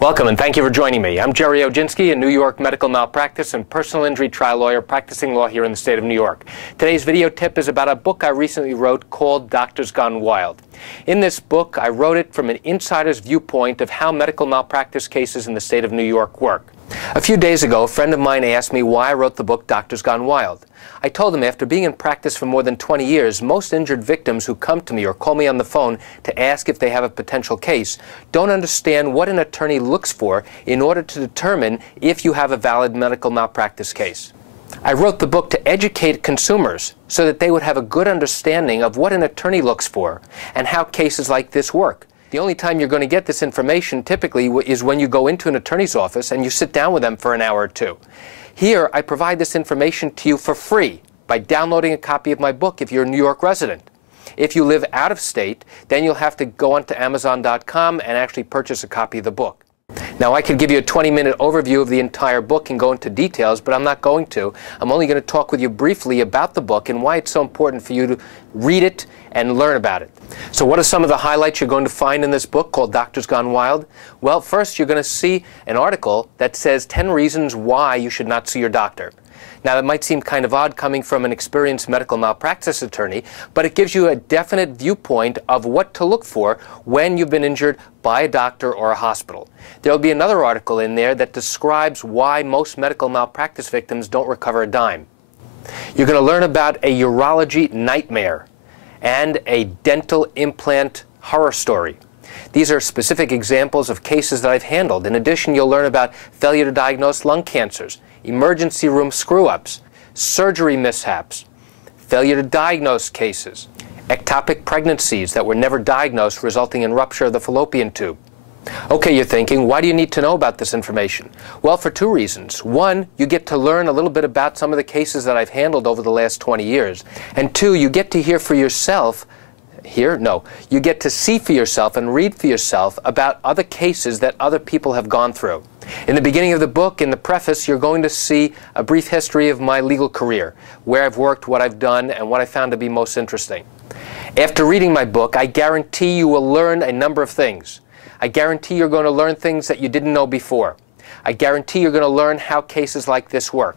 Welcome and thank you for joining me. I'm Gerry Oginski, a New York medical malpractice and personal injury trial lawyer practicing law here in the state of New York. Today's video tip is about a book I recently wrote called Doctors Gone Wild. In this book, I wrote it from an insider's viewpoint of how medical malpractice cases in the state of New York work. A few days ago, a friend of mine asked me why I wrote the book Doctors Gone Wild. I told him after being in practice for more than 20 years, most injured victims who come to me or call me on the phone to ask if they have a potential case don't understand what an attorney looks for in order to determine if you have a valid medical malpractice case. I wrote the book to educate consumers so that they would have a good understanding of what an attorney looks for and how cases like this work. The only time you're going to get this information typically is when you go into an attorney's office and you sit down with them for an hour or two. Here, I provide this information to you for free by downloading a copy of my book if you're a New York resident. If you live out of state, then you'll have to go onto Amazon.com and actually purchase a copy of the book. Now, I could give you a 20-minute overview of the entire book and go into details, but I'm not going to. I'm only going to talk with you briefly about the book and why it's so important for you to read it and learn about it. So what are some of the highlights you're going to find in this book called Doctors Gone Wild? Well, first, you're going to see an article that says 10 reasons why you should not see your doctor. Now, that might seem kind of odd coming from an experienced medical malpractice attorney, but it gives you a definite viewpoint of what to look for when you've been injured by a doctor or a hospital. There will be another article in there that describes why most medical malpractice victims don't recover a dime. You're going to learn about a urology nightmare and a dental implant horror story. These are specific examples of cases that I've handled. In addition, you'll learn about failure to diagnose lung cancers, emergency room screw-ups, surgery mishaps, failure to diagnose cases, ectopic pregnancies that were never diagnosed resulting in rupture of the fallopian tube. Okay, you're thinking, why do you need to know about this information? Well, for two reasons. One, you get to learn a little bit about some of the cases that I've handled over the last 20 years. And two, you get to hear for yourself, you get to see for yourself and read for yourself about other cases that other people have gone through. In the beginning of the book, in the preface, you're going to see a brief history of my legal career, where I've worked, what I've done, and what I found to be most interesting. After reading my book, I guarantee you will learn a number of things. I guarantee you're going to learn things that you didn't know before. I guarantee you're going to learn how cases like this work.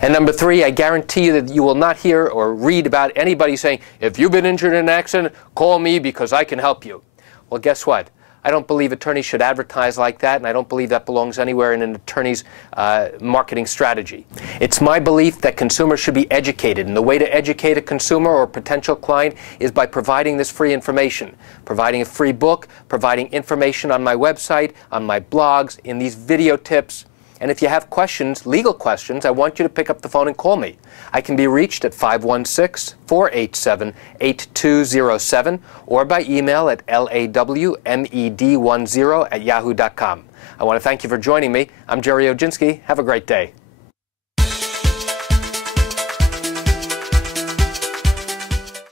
And number three, I guarantee you that you will not hear or read about anybody saying, if you've been injured in an accident, call me because I can help you. Well, guess what? I don't believe attorneys should advertise like that, and I don't believe that belongs anywhere in an attorney's marketing strategy. It's my belief that consumers should be educated, and the way to educate a consumer or potential client is by providing this free information, providing a free book, providing information on my website, on my blogs, in these video tips. And if you have questions, legal questions, I want you to pick up the phone and call me. I can be reached at 516-487-8207 or by email at lawmed10@yahoo.com. I want to thank you for joining me. I'm Gerry Oginski. Have a great day.